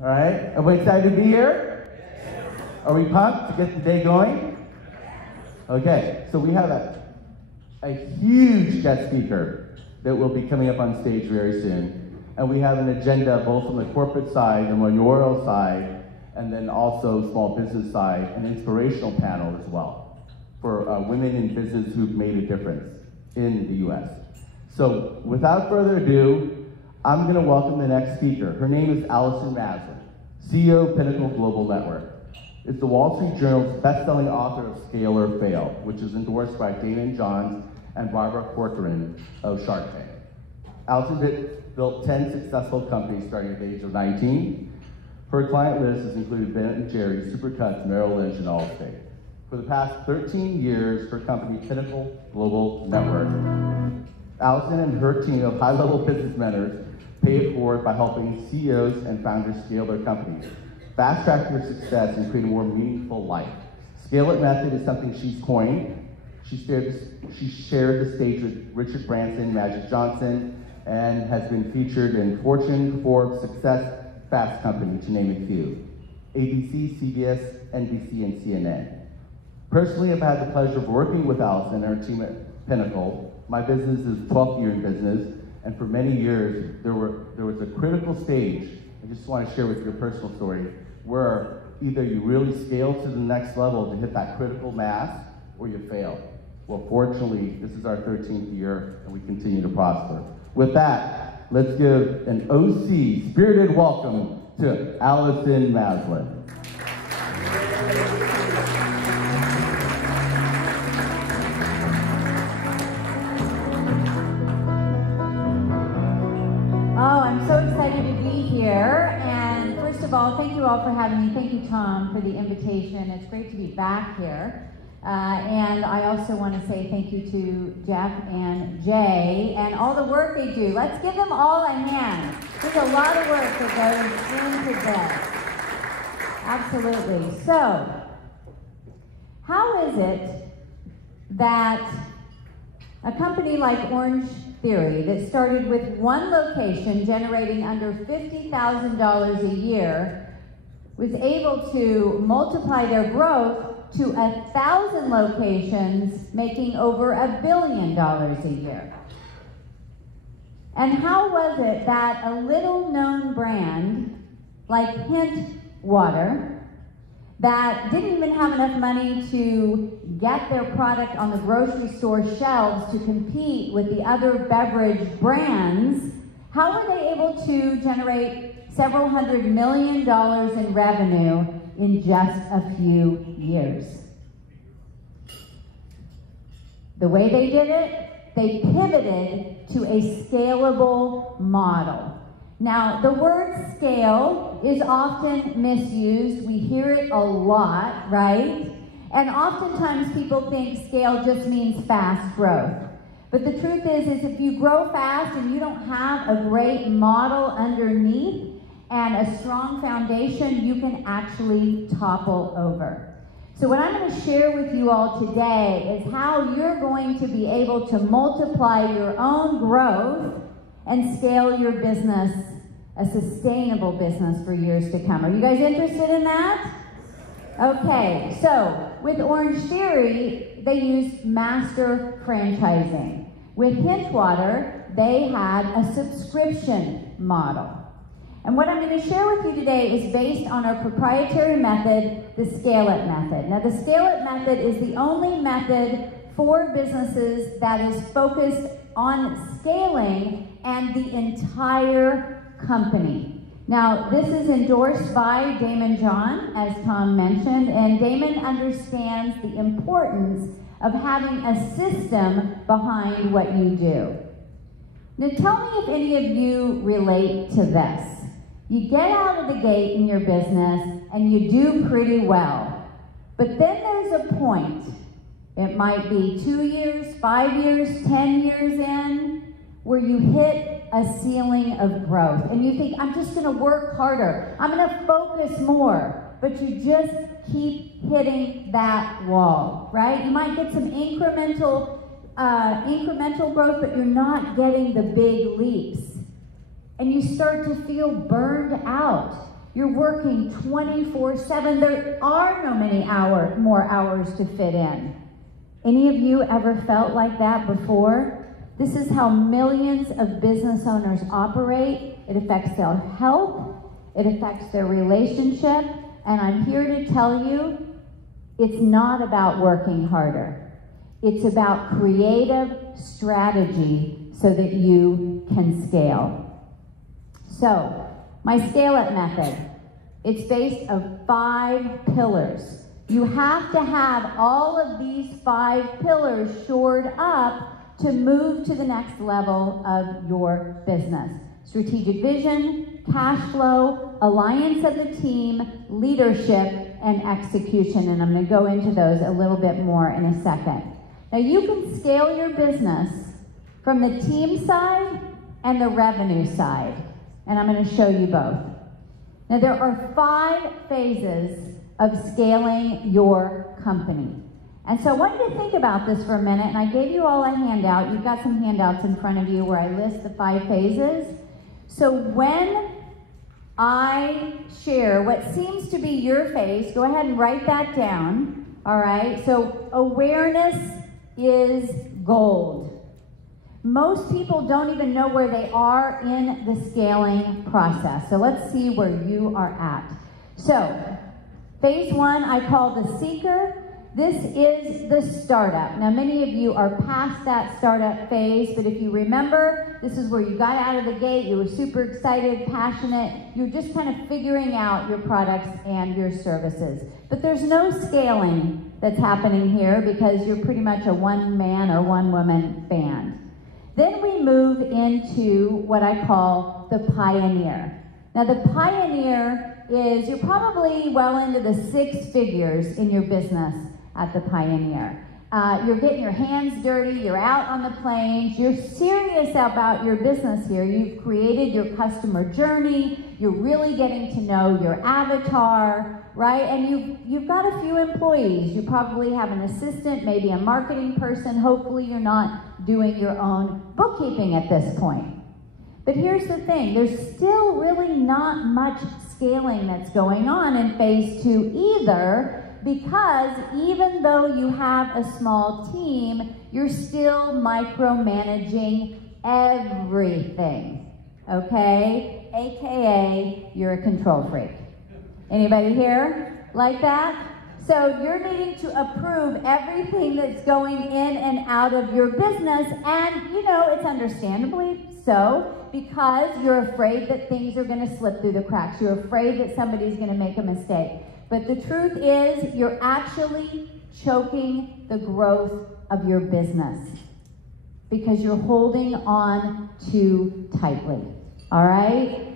All right, everybody excited to be here? Are we pumped to get the day going? Okay, so we have a huge guest speaker that will be coming up on stage very soon. And we have an agenda both on the corporate side, the mayoral side, and then also small business side, an inspirational panel as well for women in business who've made a difference in the US. So without further ado, I'm gonna welcome the next speaker. Her name is Allison Maslan, CEO of Pinnacle Global Network. Is the Wall Street Journal's best-selling author of Scale or Fail, which is endorsed by Damon Johns and Barbara Corcoran of Shark Tank. Allison built 10 successful companies starting at the age of 19. Her client list has included Ben & Jerry's, Supercuts, Merrill Lynch, and Allstate. For the past 13 years, her company, Pinnacle Global Network. Allison and her team of high-level business mentors pay it forward by helping CEOs and founders scale their companies, fast-track their success, and create a more meaningful life. Scale It method is something she's coined. She shared the stage with Richard Branson, Magic Johnson, and has been featured in Fortune, Forbes, Success, Fast Company, to name a few. ABC, CBS, NBC, and CNN. Personally, I've had the pleasure of working with Allison and her team at Pinnacle. My business is 12th year in business, and for many years, there was a critical stage, I just want to share with you a personal story, where either you really scale to the next level to hit that critical mass, or you fail. Well, fortunately, this is our 13th year, and we continue to prosper. With that, let's give an OC spirited welcome to Allison Maslan. Oh, I'm so excited to be here. And first of all, thank you all for having me. Thank you, Tom, for the invitation. It's great to be back here. And I also want to say thank you to Jeff and Jay and all the work they do. Let's give them all a hand. There's a lot of work that goes into this. Absolutely. So, how is it that a company like Orange Theory that started with one location generating under $50,000 a year was able to multiply their growth to 1,000 locations, making over $1 billion a year? And how was it that a little-known brand like Hint Water, that didn't even have enough money to get their product on the grocery store shelves to compete with the other beverage brands, how were they able to generate several $100 million in revenue in just a few years? The way they did it, they pivoted to a scalable model. Now, the word scale is often misused. We hear it a lot, right? And oftentimes people think scale just means fast growth. But the truth is if you grow fast and you don't have a great model underneath and a strong foundation, you can actually topple over. So what I'm going to share with you all today is how you're going to be able to multiply your own growth and scale your business, a sustainable business for years to come. Are you guys interested in that? Okay, so with Orange Theory, they used master franchising. With Hint Water, they had a subscription model. And what I'm going to share with you today is based on our proprietary method, the Scale It method. Now, the Scale It method is the only method for businesses that is focused on scaling and the entire company. Now, this is endorsed by Damon John, as Tom mentioned, and Damon understands the importance of having a system behind what you do. Now, tell me if any of you relate to this. You get out of the gate in your business and you do pretty well. But then there's a point, it might be 2 years, 5 years, 10 years in, where you hit a ceiling of growth. And you think, I'm just gonna work harder. I'm gonna focus more. But you just keep hitting that wall, right? You might get some incremental growth, but you're not getting the big leaps. And you start to feel burned out. You're working 24/7. There are no many more hours to fit in. Any of you ever felt like that before? This is how millions of business owners operate. It affects their health. It affects their relationship. And I'm here to tell you, it's not about working harder. It's about creative strategy so that you can scale. So, my scale-up method, it's based of 5 pillars. You have to have all of these 5 pillars shored up to move to the next level of your business. Strategic vision, cash flow, alliance of the team, leadership, and execution. And I'm going to go into those a little bit more in a second. Now, you can scale your business from the team side and the revenue side. And I'm going to show you both. Now, there are 5 phases of scaling your company. And so I want you to think about this for a minute, and I gave you all a handout. You've got some handouts in front of you where I list the 5 phases. So when I share what seems to be your phase, go ahead and write that down, all right? So awareness is gold. Most people don't even know where they are in the scaling process. So let's see where you are at. So phase 1, I call the seeker. This is the startup. Now, many of you are past that startup phase, but if you remember, this is where you got out of the gate, you were super excited, passionate, you're just kind of figuring out your products and your services. But there's no scaling that's happening here because you're pretty much a one-man or one-woman band. Then we move into what I call the pioneer. Now, the pioneer is, you're probably well into the 6 figures in your business at the pioneer. You're getting your hands dirty, you're out on the planes, you're serious about your business here. You've created your customer journey, you're really getting to know your avatar, right? And you've got a few employees. You probably have an assistant, maybe a marketing person. Hopefully you're not doing your own bookkeeping at this point. But here's the thing, there's still really not much scaling that's going on in phase 2 either, because even though you have a small team, you're still micromanaging everything, okay? AKA, you're a control freak. Anybody here like that? So you're needing to approve everything that's going in and out of your business, and you know, it's understandably so, because you're afraid that things are going to slip through the cracks. You're afraid that somebody's going to make a mistake. But the truth is, you're actually choking the growth of your business because you're holding on too tightly, all right?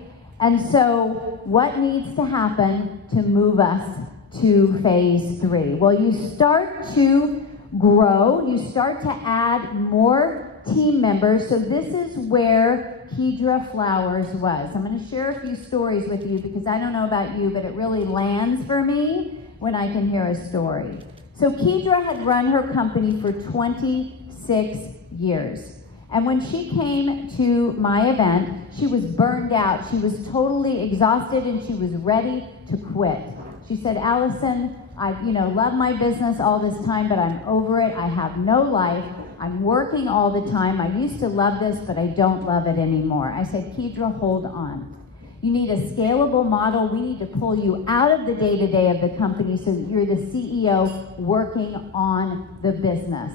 And so what needs to happen to move us to phase 3? Well, you start to grow, you start to add more team members. So this is where Kedra Flowers was. I'm going to share a few stories with you because I don't know about you, but it really lands for me when I can hear a story. So Kedra had run her company for 26 years. And when she came to my event, she was burned out. She was totally exhausted and she was ready to quit. She said, Allison, I love my business all this time, but I'm over it. I have no life. I'm working all the time. I used to love this, but I don't love it anymore. I said, Kedra, hold on. You need a scalable model. We need to pull you out of the day-to-day of the company so that you're the CEO working on the business.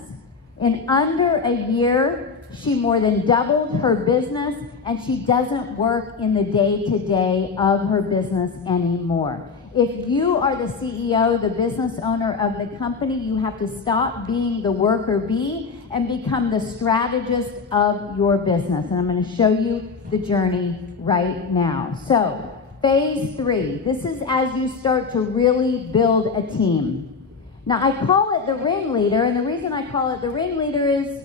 In under a year, she more than doubled her business, and she doesn't work in the day-to-day of her business anymore. If you are the CEO, the business owner of the company, you have to stop being the worker bee and become the strategist of your business. And I'm going to show you the journey right now. So, phase 3. This is as you start to really build a team. Now, I call it the ringleader, and the reason I call it the ringleader is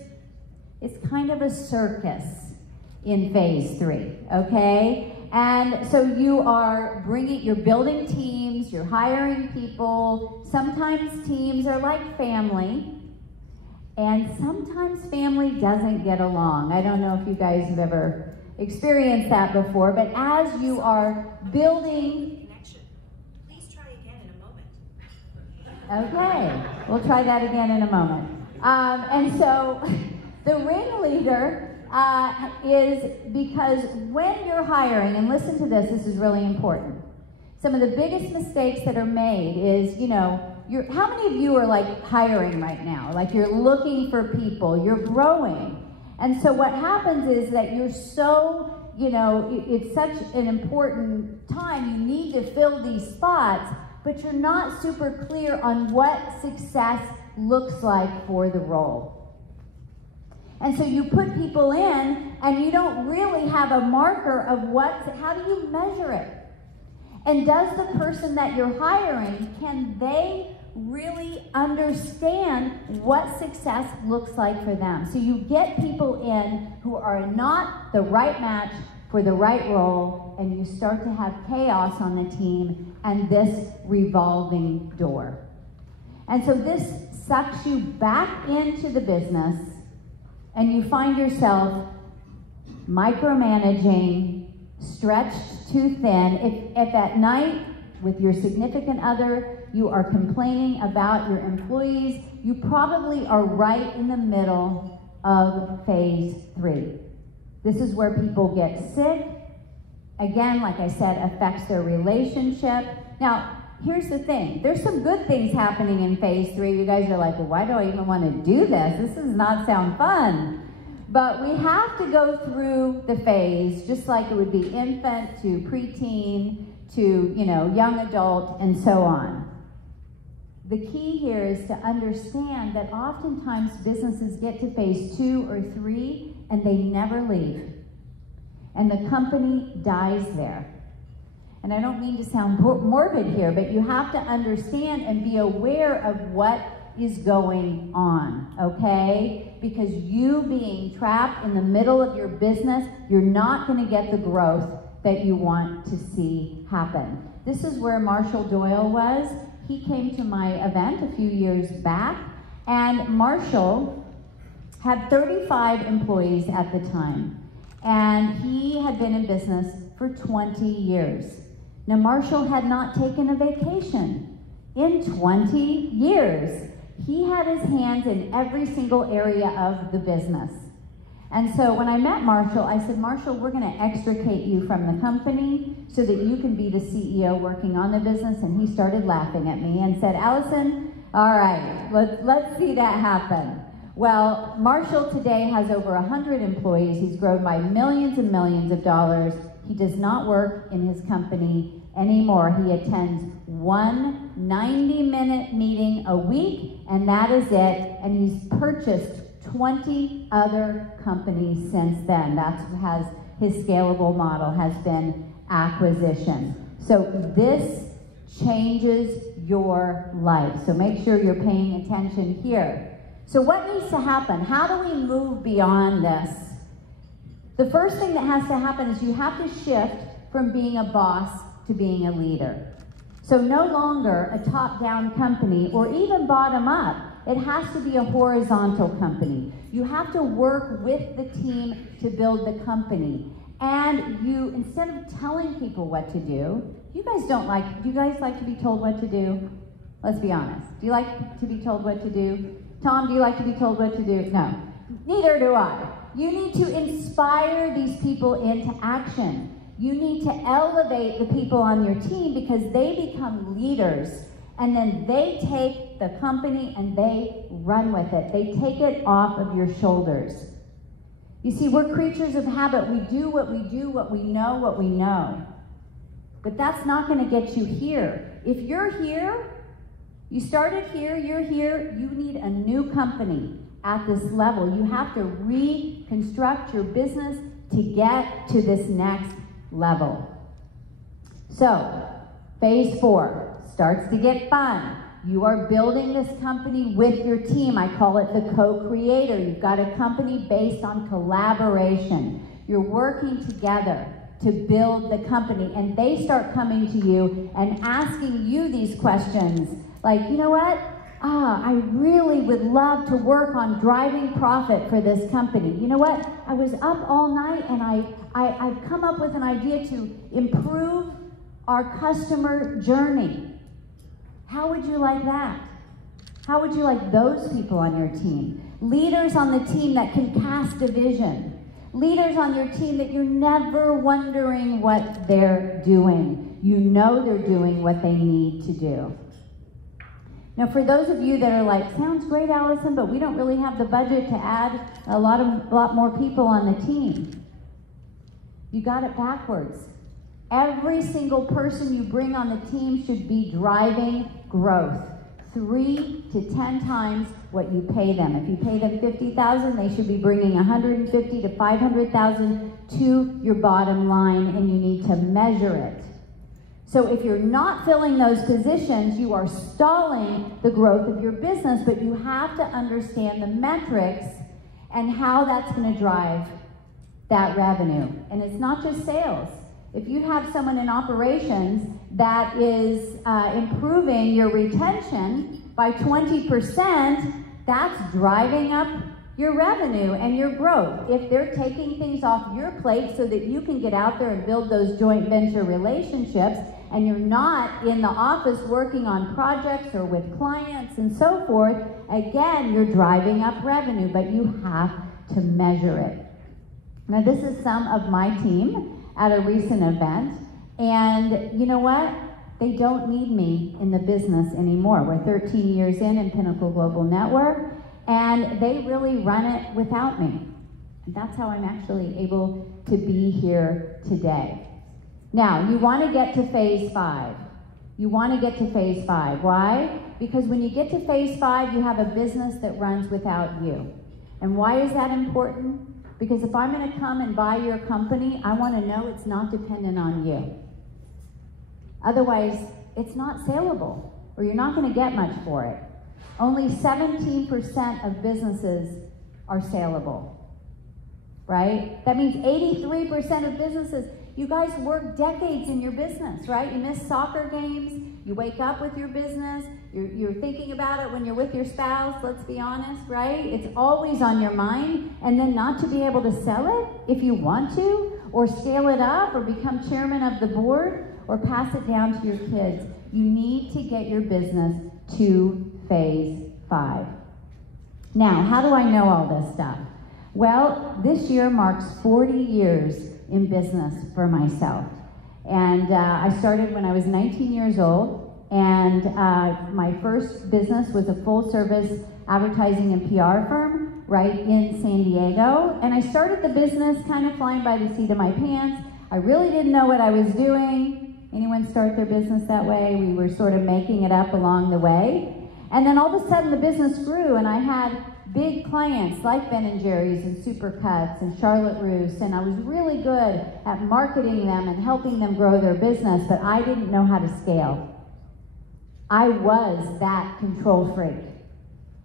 it's kind of a circus in phase 3, okay? And so you're building teams, you're hiring people. Sometimes teams are like family, and sometimes family doesn't get along. I don't know if you guys have ever experienced that before, but as you are building Okay, we'll try that again in a moment. And so the ringleader is because when you're hiring, and listen to this, this is really important. Some of the biggest mistakes that are made is, how many of you are like hiring right now? Like you're looking for people, you're growing. And so what happens is that you're so, it's such an important time, you need to fill these spots, but you're not super clear on what success looks like for the role. And so you put people in and you don't really have a marker of how do you measure it? And does the person that you're hiring, can they really understand what success looks like for them? So you get people in who are not the right match for the right role, and you start to have chaos on the team and this revolving door. And so this sucks you back into the business, and you find yourself micromanaging, stretched too thin. If at night with your significant other you are complaining about your employees, you probably are right in the middle of phase 3. This is where people get sick. Again, like I said, affects their relationship. Now, here's the thing. There's some good things happening in phase 3. You guys are like, well, why do I even want to do this? This does not sound fun. But we have to go through the phase, just like it would be infant to preteen to, young adult and so on. The key here is to understand that oftentimes businesses get to phase 2 or 3 and they never leave. And the company dies there. And I don't mean to sound morbid here, but you have to understand and be aware of what is going on, okay? Because you being trapped in the middle of your business, you're not going to get the growth that you want to see happen. This is where Marshall Doyle was. He came to my event a few years back, and Marshall had 35 employees at the time, and he had been in business for 20 years. Now, Marshall had not taken a vacation in 20 years. He had his hands in every single area of the business. And so when I met Marshall, I said, Marshall, we're going to extricate you from the company so that you can be the CEO working on the business. And he started laughing at me and said, Allison, all right, let's see that happen. Well, Marshall today has over 100 employees. He's grown by millions and millions of dollars. He does not work in his company anymore. He attends one 90-minute meeting a week, and that is it. And he's purchased 20 other companies since then. That's has his scalable model has been acquisition. So this changes your life. So make sure you're paying attention here. So what needs to happen? How do we move beyond this? The first thing that has to happen is you have to shift from being a boss to being a leader. So no longer a top-down company or even bottom-up. It has to be a horizontal company. You have to work with the team to build the company. And you, instead of telling people what to do, do you guys like to be told what to do? Let's be honest. Do you like to be told what to do? Tom, do you like to be told what to do? No. Neither do I. You need to inspire these people into action. You need to elevate the people on your team because they become leaders. And then they take the company and they run with it. They take it off of your shoulders. You see, we're creatures of habit. We do, what we know, what we know. But that's not going to get you here. If you're here, you started here, you're here, you need a new company at this level. You have to reconstruct your business to get to this next level. So, phase 4 starts to get fun. You are building this company with your team. I call it the co-creator. You've got a company based on collaboration. You're working together to build the company, and they start coming to you and asking you these questions like, you know what? I really would love to work on driving profit for this company. You know what? I was up all night and I've come up with an idea to improve our customer journey. How would you like that? How would you like those people on your team? Leaders on the team that can cast a vision. Leaders on your team that you're never wondering what they're doing. You know they're doing what they need to do. Now, for those of you that are like, sounds great, Allison, but we don't really have the budget to add a lot more people on the team. You got it backwards. Every single person you bring on the team should be driving growth. 3 to 10 times what you pay them. If you pay them $50,000, they should be bringing $150,000 to $500,000 to your bottom line, and you need to measure it. So if you're not filling those positions, you are stalling the growth of your business, but you have to understand the metrics and how that's going to drive that revenue. And it's not just sales. If you have someone in operations that is improving your retention by 20%, that's driving up your revenue and your growth. If they're taking things off your plate so that you can get out there and build those joint venture relationships, and you're not in the office working on projects or with clients and so forth, again, you're driving up revenue, but you have to measure it. Now, this is some of my team at a recent event, and you know what? They don't need me in the business anymore. We're 13 years in Pinnacle Global Network, and they really run it without me. And that's how I'm actually able to be here today. Now, you want to get to phase 5. You want to get to phase 5. Why? Because when you get to phase 5, you have a business that runs without you. And why is that important? Because if I'm going to come and buy your company, I want to know it's not dependent on you. Otherwise, it's not saleable, or you're not going to get much for it. Only 17% of businesses are saleable, right? That means 83% of businesses. You guys work decades in your business, right? You miss soccer games, you wake up with your business, you're thinking about it when you're with your spouse, let's be honest, right? It's always on your mind, and then not to be able to sell it if you want to, or scale it up, or become chairman of the board, or pass it down to your kids. You need to get your business to phase 5. Now, how do I know all this stuff? Well, this year marks 40 years in business for myself. And I started when I was 19 years old, and my first business was a full-service advertising and PR firm right in San Diego. And I started the business kind of flying by the seat of my pants. I really didn't know what I was doing. Anyone start their business that way? We were sort of making it up along the way. And then all of a sudden the business grew, and I had big clients like Ben & Jerry's and Supercuts and Charlotte Russe, and I was really good at marketing them and helping them grow their business, but I didn't know how to scale. I was that control freak.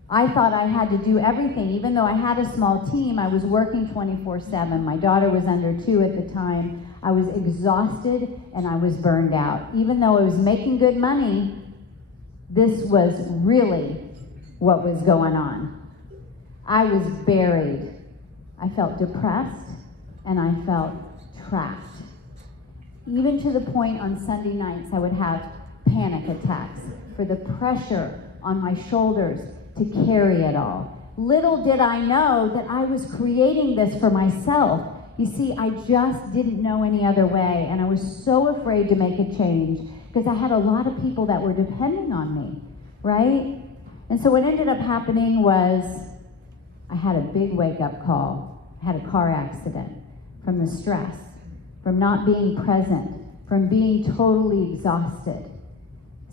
I thought I had to do everything. Even though I had a small team, I was working 24/7. My daughter was under 2 at the time. I was exhausted and I was burned out. Even though I was making good money, this was really what was going on. I was buried. I felt depressed and I felt trapped. Even to the point on Sunday nights I would have panic attacks for the pressure on my shoulders to carry it all. Little did I know that I was creating this for myself. You see, I just didn't know any other way, and I was so afraid to make a change because I had a lot of people that were depending on me, right? And so what ended up happening was I had a big wake-up call. I had a car accident from the stress, from not being present, from being totally exhausted.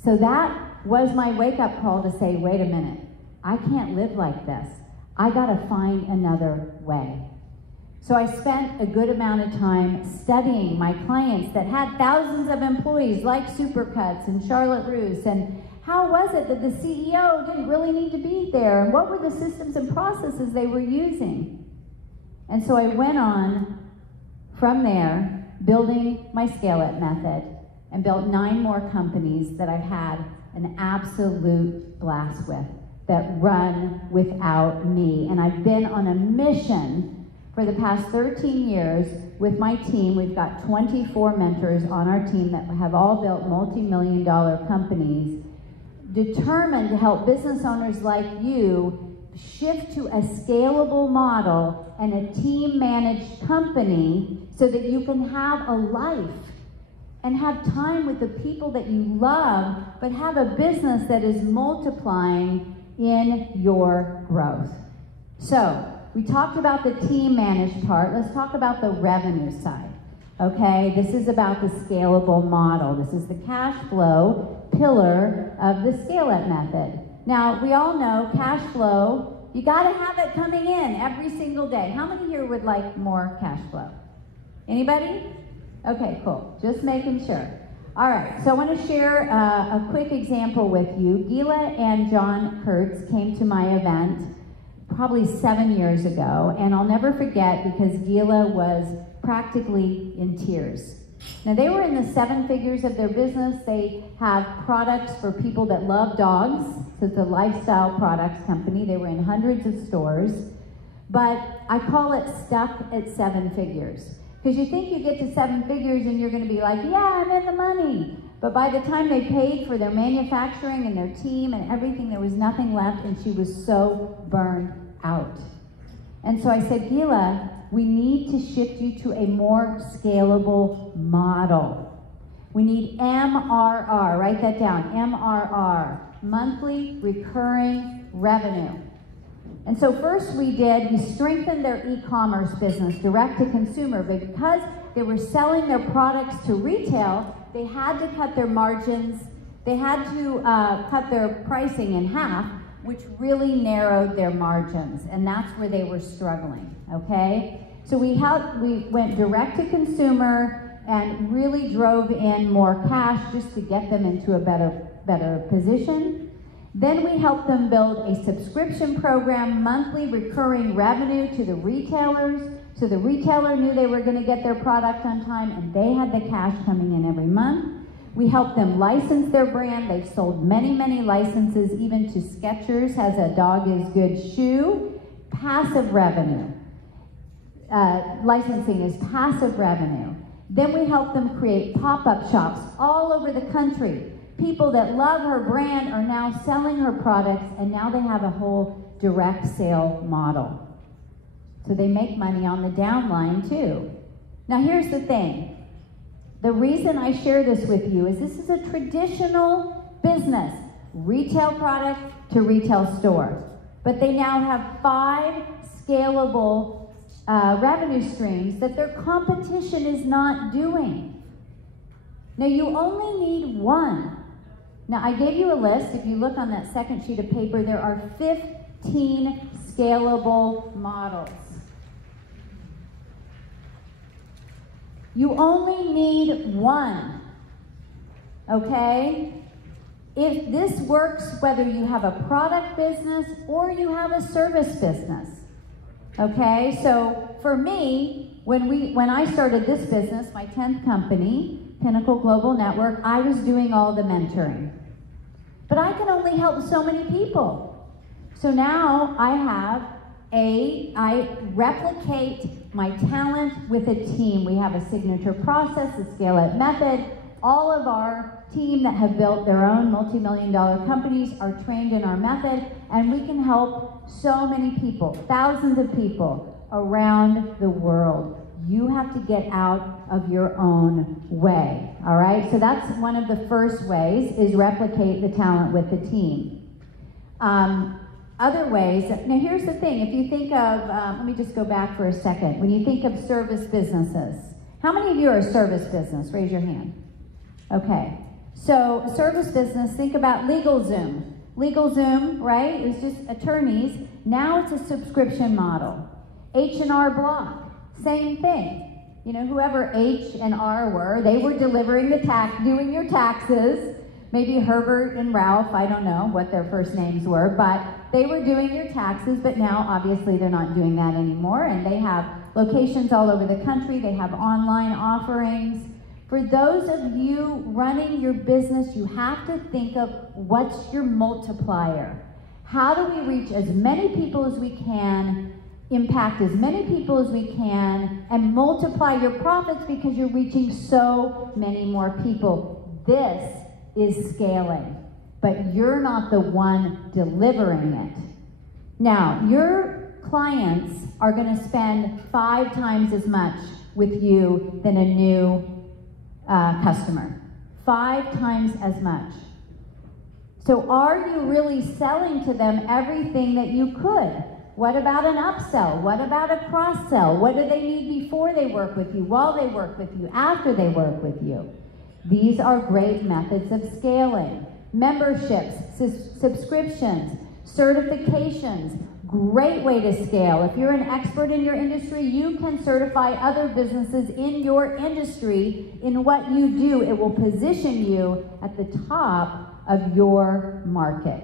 So that was my wake-up call to say, wait a minute, I can't live like this. I gotta find another way. So I spent a good amount of time studying my clients that had thousands of employees like Supercuts and Charlotte Russe, and how was it that the CEO didn't really need to be there, and what were the systems and processes they were using? And so I went on from there, building my Scale It method, and built 9 more companies that I've had an absolute blast with, that run without me. And I've been on a mission for the past 13 years with my team. We've got 24 mentors on our team that have all built multi-million-dollar companies, determined to help business owners like you shift to a scalable model and a team-managed company so that you can have a life and have time with the people that you love, but have a business that is multiplying in your growth. So, we talked about the team-managed part. Let's talk about the revenue side. Okay, this is about the scalable model. This is the cash flow pillar of the scale-up method. Now, we all know cash flow, you gotta have it coming in every single day. How many here would like more cash flow? Anybody? Okay, cool. Just making sure. All right, so I want to share a quick example with you. Gila and John Kurtz came to my event probably 7 years ago, and I'll never forget because Gila was practically in tears. Now, they were in the 7 figures of their business. They have products for people that love dogs, so it's a lifestyle products company. They were in hundreds of stores, but I call it stuck at 7 figures. Because you think you get to 7 figures and you're going to be like, yeah, I'm in the money. But by the time they paid for their manufacturing and their team and everything, there was nothing left, and she was so burned out. And so I said, Gila, we need to shift you to a more scalable model. We need MRR, write that down, MRR, monthly recurring revenue. And so first we strengthened their e-commerce business, direct to consumer, but because they were selling their products to retail, they had to cut their margins, they had to cut their pricing in half, which really narrowed their margins, and that's where they were struggling, okay? So we went direct to consumer and really drove in more cash just to get them into a better position. Then we helped them build a subscription program, monthly recurring revenue to the retailers, so the retailer knew they were going to get their product on time and they had the cash coming in every month. We helped them license their brand. They've sold many, many licenses, even to Skechers has a Dog is Good shoe. Passive revenue. Licensing is passive revenue. Then we helped them create pop-up shops all over the country. People that love her brand are now selling her products, and now they have a whole direct sale model. So they make money on the downline too. Now here's the thing. The reason I share this with you is this is a traditional business, retail product to retail store. But they now have 5 scalable revenue streams that their competition is not doing. Now you only need 1. Now, I gave you a list. If you look on that second sheet of paper, there are 15 scalable models. You only need 1, okay? If this works, whether you have a product business or you have a service business, okay? So for me, when I started this business, my 10th company, Pinnacle Global Network, I was doing all the mentoring. But I can only help so many people. So now I replicate my talent with a team. We have a signature process, a scale-up method. All of our team that have built their own multi-million-dollar companies are trained in our method, and we can help so many people, thousands of people around the world. You have to get out of your own way, all right? So that's one of the first ways, is replicate the talent with the team. Other ways, now here's the thing, if you think of, let me just go back for a second. When you think of service businesses, how many of you are a service business? Raise your hand. Okay, so service business, think about LegalZoom. LegalZoom, right, it was just attorneys. Now it's a subscription model. H&R Block. Same thing. You know, whoever H and R were, they were delivering the doing your taxes. Maybe Herbert and Ralph, I don't know what their first names were, but they were doing your taxes, but now obviously they're not doing that anymore, and they have locations all over the country. They have online offerings. For those of you running your business, you have to think of what's your multiplier. How do we reach as many people as we can, impact as many people as we can, and multiply your profits because you're reaching so many more people? This is scaling. but you're not the one delivering it. Now, your clients are going to spend 5 times as much with you than a new customer. 5 times as much. So are you really selling to them everything that you could? What about an upsell? What about a cross-sell? What do they need before they work with you, while they work with you, after they work with you? These are great methods of scaling. Memberships, subscriptions, certifications, great way to scale. If you're an expert in your industry, you can certify other businesses in your industry in what you do. It will position you at the top of your market.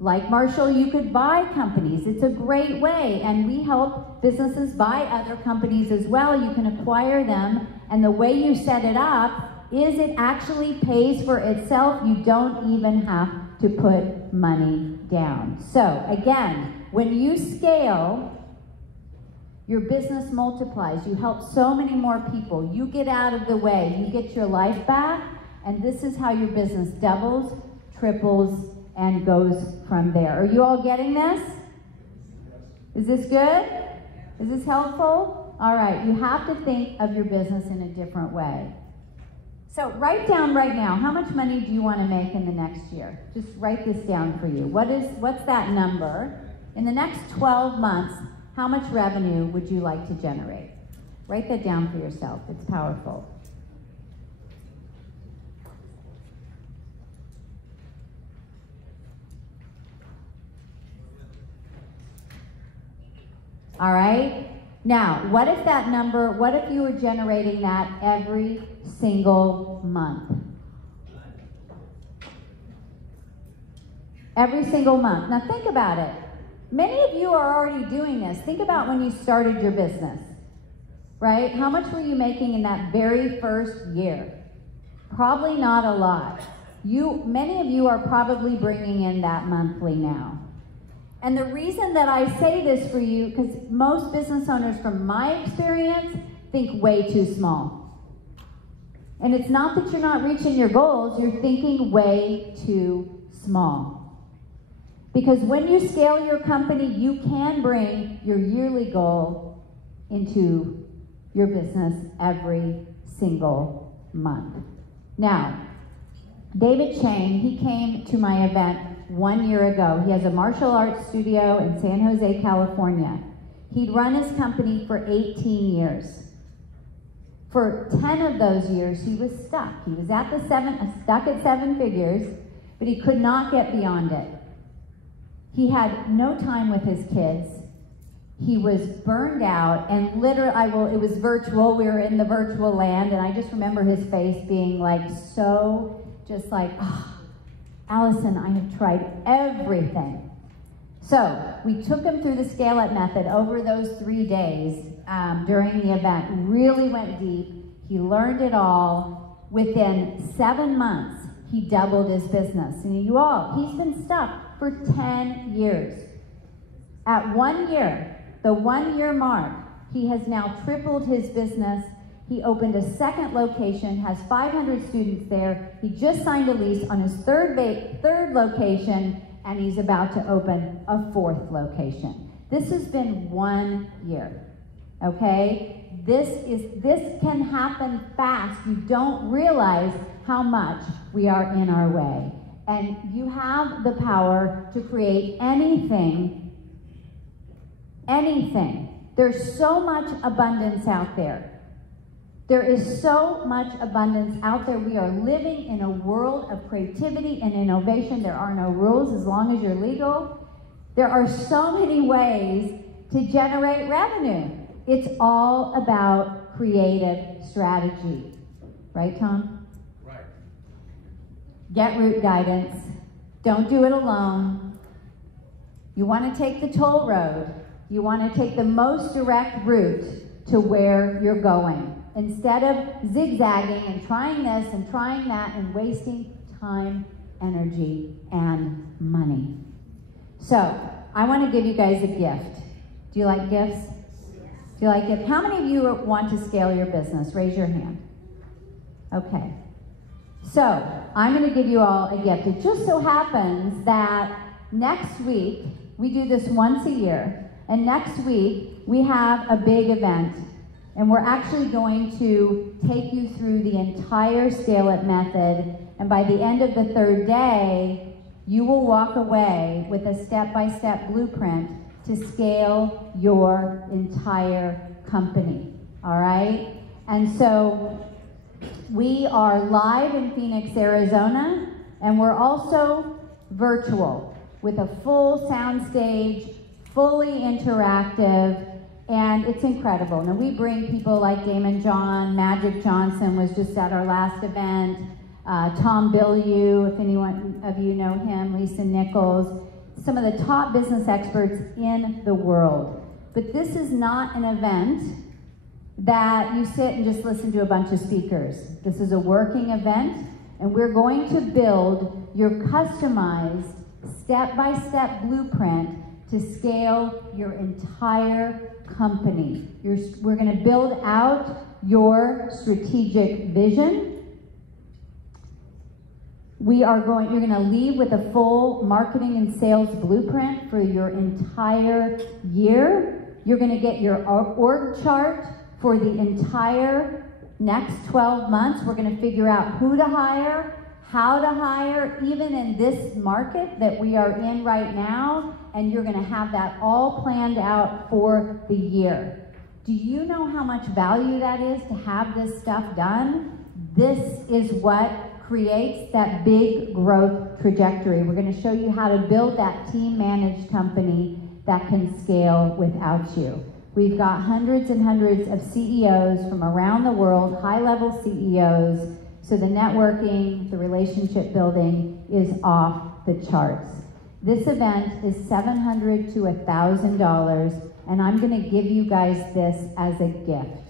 Like Marshall, you could buy companies. It's a great way, and we help businesses buy other companies as well. You can acquire them, and the way you set it up is it actually pays for itself. You don't even have to put money down. So again, when you scale, your business multiplies. You help so many more people. You get out of the way. You get your life back, and this is how your business doubles, triples, and goes from there. Are you all getting this? Is this good? Is this helpful? All right, you have to think of your business in a different way. So write down right now, how much money do you want to make in the next year? Just write this down for you. What's that number? In the next 12 months, how much revenue would you like to generate? Write that down for yourself. It's powerful. All right? Now, what if you were generating that every single month? Every single month. Now think about it. Many of you are already doing this. Think about when you started your business, right? How much were you making in that very first year? Probably not a lot. Many of you are probably bringing in that monthly now. And the reason that I say this for you, because most business owners, from my experience, think way too small. And it's not that you're not reaching your goals, you're thinking way too small. Because when you scale your company, you can bring your yearly goal into your business every single month. Now, David Chang, he came to my event 1 year ago. He has a martial arts studio in San Jose, California. He'd run his company for 18 years. For 10 of those years, he was stuck. He was stuck at 7 figures, but he could not get beyond it. He had no time with his kids. He was burned out, and literally, it was virtual. We were in the virtual land, and I just remember his face being like so, just like, oh, Allison, I have tried everything. So we took him through the Scale Up method over those 3 days during the event. Really went deep. He learned it all. Within 7 months, he doubled his business. And he's been stuck for 10 years. At 1 year, the 1 year mark, he has now tripled his business. He opened a second location, has 500 students there. He just signed a lease on his third location, and he's about to open a 4th location. This has been 1 year, okay? This can happen fast. You don't realize how much we are in our way. And you have the power to create anything. There's so much abundance out there. There is so much abundance out there. We are living in a world of creativity and innovation. There are no rules as long as you're legal. There are so many ways to generate revenue. It's all about creative strategy. Right, Tom? Right. Get route guidance. Don't do it alone. You want to take the toll road. You want to take the most direct route to where you're going, instead of zigzagging and trying this and trying that and wasting time, energy, and money. So, I want to give you guys a gift. Do you like gifts? Do you like gifts? How many of you want to scale your business? Raise your hand. Okay. So, I'm going to give you all a gift. It just so happens that next week, we do this once a year, and next week we have a big event, and we're actually going to take you through the entire Scale It method, and by the end of the third day, you will walk away with a step-by-step blueprint to scale your entire company, all right? And so we are live in Phoenix, Arizona, and we're also virtual with a full sound stage, fully interactive, and it's incredible. Now, we bring people like Damon John, Magic Johnson was just at our last event, Tom Bilyeu, if anyone of you know him, Lisa Nichols, some of the top business experts in the world. But this is not an event that you sit and just listen to a bunch of speakers. This is a working event, and we're going to build your customized step-by-step blueprint to scale your entire company. We're going to build out your strategic vision. You're going to leave with a full marketing and sales blueprint for your entire year. You're going to get your org chart for the entire next 12 months. We're going to figure out who to hire, how to hire, even in this market that we are in right now, and you're going to have that all planned out for the year. Do you know how much value that is to have this stuff done? This is what creates that big growth trajectory. We're going to show you how to build that team-managed company that can scale without you. We've got hundreds and hundreds of CEOs from around the world, high-level CEOs, so the networking, the relationship building is off the charts. This event is $700 to $1,000, and I'm going to give you guys this as a gift.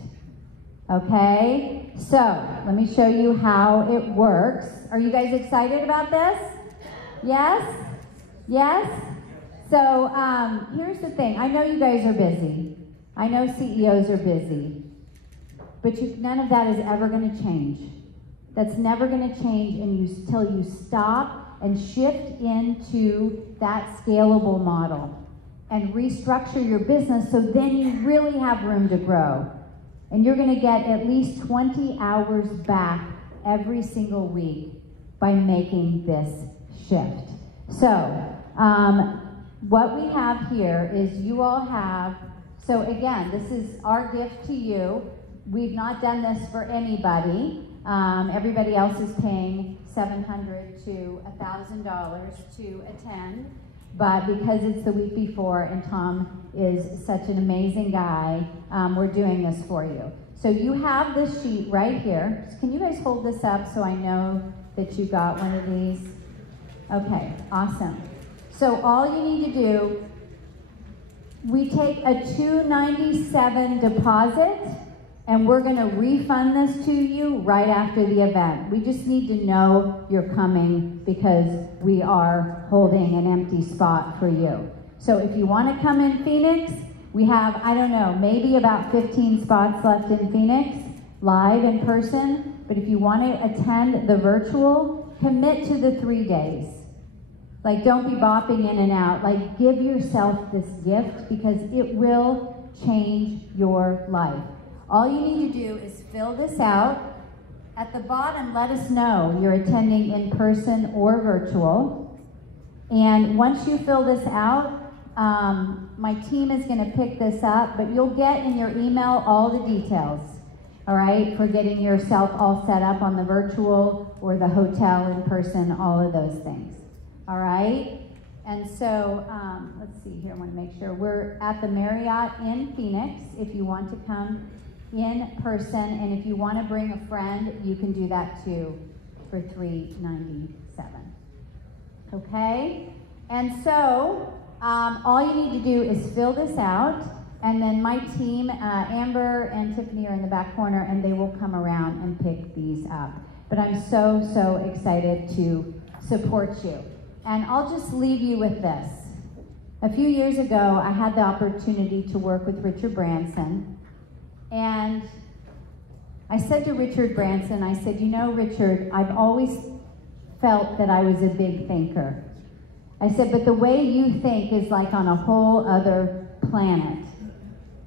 Okay? So, let me show you how it works. Are you guys excited about this? Yes? Yes? So, here's the thing. I know you guys are busy. I know CEOs are busy. But none of that is ever going to change. That's never going to change until you stop and shift into that scalable model and restructure your business so then you really have room to grow. And you're going to get at least 20 hours back every single week by making this shift. So, what we have here is you all have, so again, this is our gift to you. We've not done this for anybody. Everybody else is paying $700 to $1,000 to attend. But because it's the week before and Tom is such an amazing guy, we're doing this for you. So you have this sheet right here. Can you guys hold this up so I know that you got one of these? Okay, awesome. So all you need to do, we take a $297 deposit and we're going to refund this to you right after the event. We just need to know you're coming because we are holding an empty spot for you. So if you want to come in Phoenix, we have, I don't know, maybe about 15 spots left in Phoenix, live in person. But if you want to attend the virtual, commit to the 3 days. Like, don't be bopping in and out. Like, give yourself this gift because it will change your life. All you need to do is fill this out. At the bottom, let us know you're attending in person or virtual. And once you fill this out, my team is going to pick this up, but you'll get in your email all the details, all right, for getting yourself all set up on the virtual or the hotel in person, all of those things, all right? And so, let's see here, I want to make sure. We're at the Marriott in Phoenix if you want to come in person, and if you want to bring a friend, you can do that too for $397. Okay? And so, all you need to do is fill this out, and then my team, Amber and Tiffany are in the back corner, and they will come around and pick these up. But I'm so, so excited to support you. And I'll just leave you with this. A few years ago, I had the opportunity to work with Richard Branson, and I said to Richard Branson, I said, you know, Richard, I've always felt that I was a big thinker. I said, but the way you think is like on a whole other planet.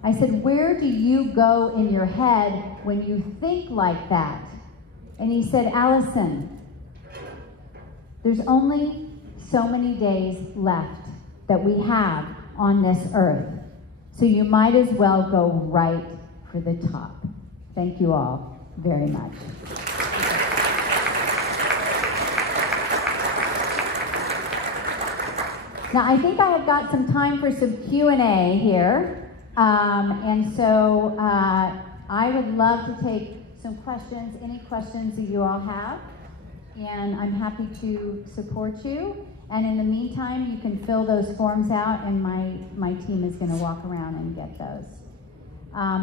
I said, where do you go in your head when you think like that? And he said, Allison, there's only so many days left that we have on this earth. So you might as well go right for the top. Thank you all very much. Now, I think I have got some time for some Q&A here. And so I would love to take some questions, any questions that you all have. And I'm happy to support you. And in the meantime, you can fill those forms out, and my team is going to walk around and get those.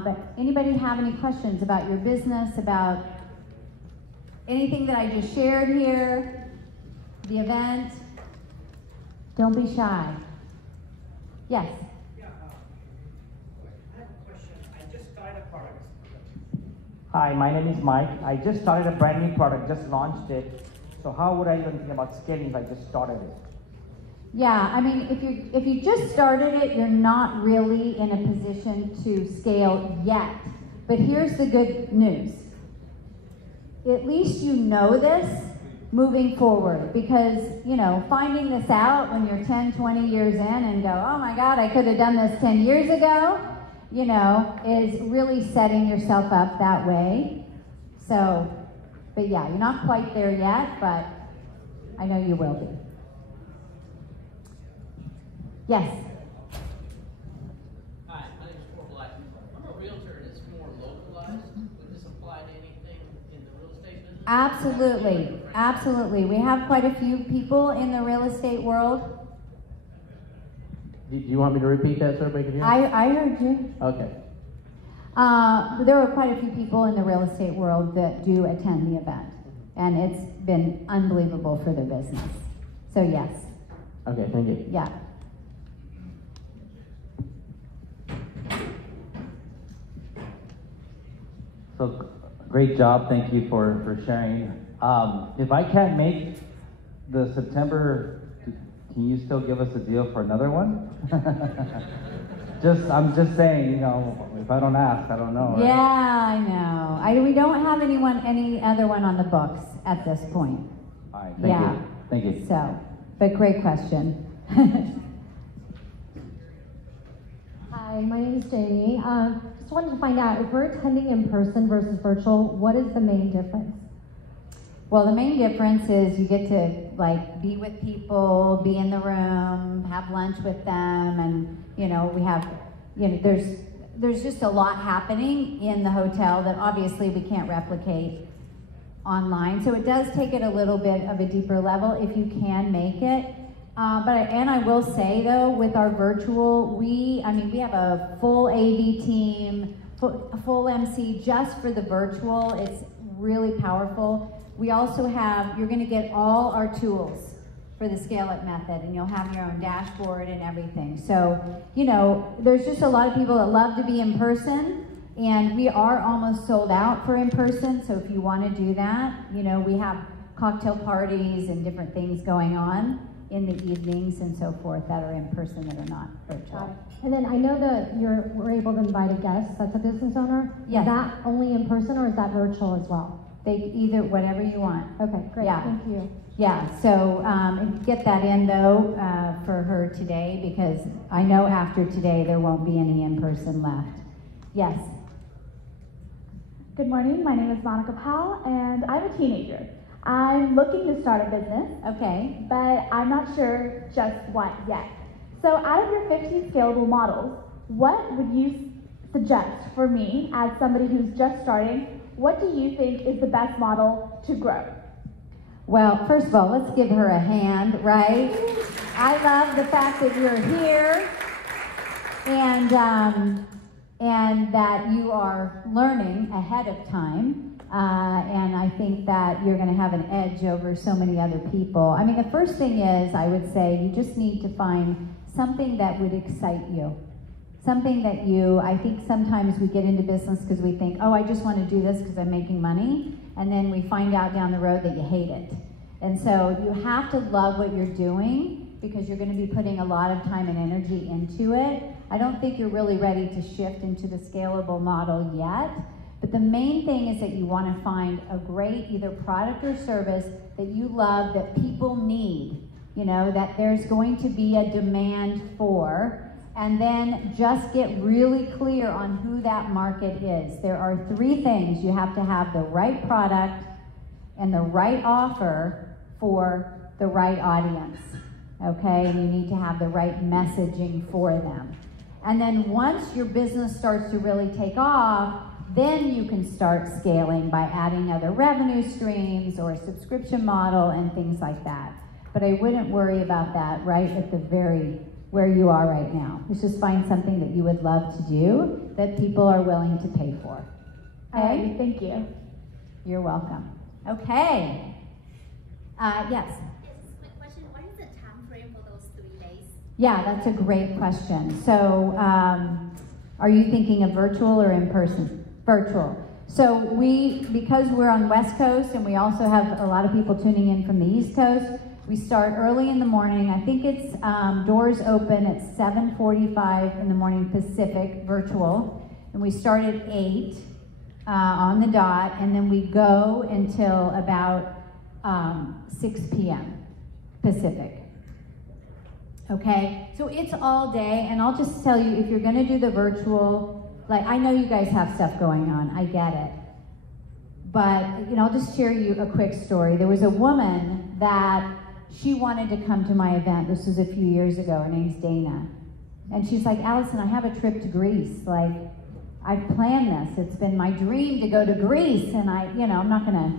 But anybody have any questions about your business, about anything that I just shared here, the event? Don't be shy. Yes? Yeah, I have a question. I just started a product. Hi, my name is Mike. I just started a brand new product, just launched it. So how would I even think about scaling if I just started it? Yeah, I mean, if you just started it, you're not really in a position to scale yet. But here's the good news. At least you know this moving forward, because, you know, finding this out when you're 10, 20 years in and go, oh my God, I could have done this 10 years ago, you know, is really setting yourself up that way. So, but yeah, you're not quite there yet, but I know you will be. Yes? Hi, my name is Corporal Allison. I'm a realtor and it's more localized. Would this apply to anything in the real estate business? Absolutely, absolutely. We have quite a few people in the real estate world. Do you want me to repeat that so everybody can hear? I heard you. Okay. There are quite a few people in the real estate world that do attend the event, and it's been unbelievable for their business. So yes. Okay, thank you. Yeah. So great job, thank you for sharing. If I can't make the September, can you still give us a deal for another one? I'm just saying, you know, if I don't ask, I don't know. Right? Yeah, I know. We don't have any other one on the books at this point. All right, thank you. Thank you. So, but great question. Hi, my name is Jamie. Just wanted to find out, if we're attending in person versus virtual, what is the main difference? Well, the main difference is you get to like be with people, be in the room, have lunch with them, and you know, we have, you know, there's just a lot happening in the hotel that obviously we can't replicate online. So it does take it a little bit of a deeper level if you can make it. And I will say though, with our virtual, we have a full AV team, full MC just for the virtual. It's really powerful. We also have, you're gonna get all our tools for the Scale Up method, and you'll have your own dashboard and everything. So, you know, there's just a lot of people that love to be in person, and we are almost sold out for in person. So if you wanna do that, you know, we have cocktail parties and different things going on in the evenings and so forth that are in person that are not virtual. And then I know that we're able to invite a guest that's a business owner. Yes. Is that only in person or is that virtual as well? They either, whatever you want. Okay, great, Yeah. thank you. Yeah, so get that in though for her today, because I know after today there won't be any in person left. Yes. Good morning, my name is Monica Powell and I'm a teenager. I'm looking to start a business, Okay. but I'm not sure just what yet. So out of your 15 scalable models, what would you suggest for me as somebody who's just starting? What do you think is the best model to grow? Well, first of all, let's give her a hand, right? I love the fact that you're here and that you are learning ahead of time. And I think that you're going to have an edge over so many other people. I mean, the first thing is, I would say, you just need to find something that would excite you. something that I think sometimes we get into business because we think, oh, I just want to do this because I'm making money, and then we find out down the road that you hate it. And so you have to love what you're doing because you're going to be putting a lot of time and energy into it. I don't think you're really ready to shift into the scalable model yet, but the main thing is that you want to find a great either product or service that you love, that people need, that there's going to be a demand for, and then just get really clear on who that market is. There are 3 things. You have to have the right product and the right offer for the right audience, okay? And you need to have the right messaging for them. And then once your business starts to really take off, then you can start scaling by adding other revenue streams or a subscription model and things like that. But I wouldn't worry about that right at the where you are right now. Let's just find something that you would love to do that people are willing to pay for. Okay? Thank you. You're welcome. Okay. Yes? Yes, quick question. What is the time frame for those 3 days? Yeah, that's a great question. So, are you thinking of virtual or in person? Virtual. So because we're on West Coast and we also have a lot of people tuning in from the East Coast, we start early in the morning. I think it's doors open at 7:45 in the morning Pacific, virtual. And we start at 8 on the dot, and then we go until about 6 p.m. Pacific. Okay, so it's all day, and I'll just tell you, if you're gonna do the virtual, like, I know you guys have stuff going on, I get it. But, I'll just share you a quick story. There was a woman that she wanted to come to my event. This was a few years ago. Her name's Dana. And she's like, Allison, I have a trip to Greece. Like, I've planned this. It's been my dream to go to Greece, and I'm not gonna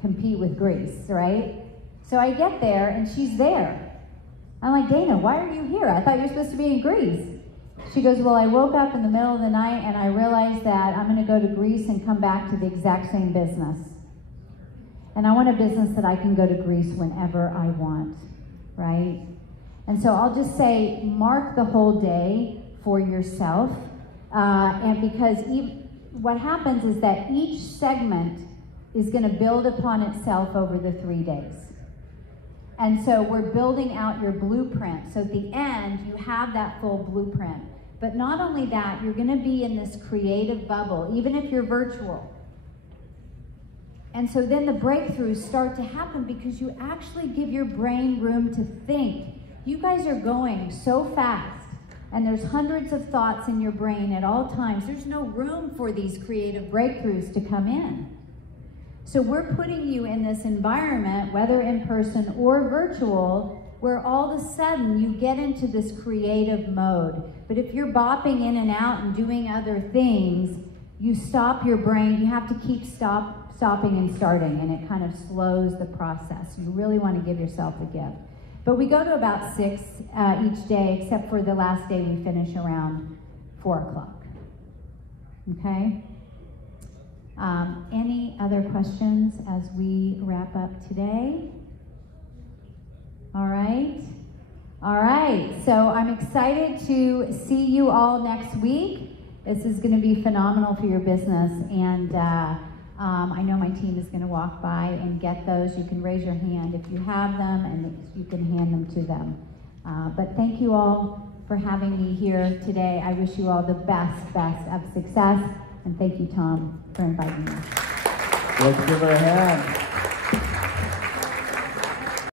compete with Greece, right? So I get there, and she's there. I'm like, Dana, why are you here? I thought you were supposed to be in Greece. She goes, well, I woke up in the middle of the night and I realized that I'm going to go to Greece and come back to the exact same business. And I want a business that I can go to Greece whenever I want, right? And so I'll just say, mark the whole day for yourself. And because what happens is that each segment is going to build upon itself over the 3 days. And so we're building out your blueprint. So at the end, you have that full blueprint. But not only that, you're going to be in this creative bubble, even if you're virtual. And so then the breakthroughs start to happen because you actually give your brain room to think. You guys are going so fast, and there's hundreds of thoughts in your brain at all times. There's no room for these creative breakthroughs to come in. So we're putting you in this environment, whether in person or virtual, where all of a sudden you get into this creative mode. But if you're bopping in and out and doing other things, you stop your brain. You have to keep stopping and starting, and it kind of slows the process. You really want to give yourself a gift. But we go to about 6 each day, except for the last day we finish around 4 o'clock. Okay? Any other questions as we wrap up today? All right. All right. So I'm excited to see you all next week. This is going to be phenomenal for your business. And I know my team is going to walk by and get those. You can raise your hand if you have them, and you can hand them to them. But thank you all for having me here today. I wish you all the best of success. And thank you, Tom, for inviting me. Let's give her a hand.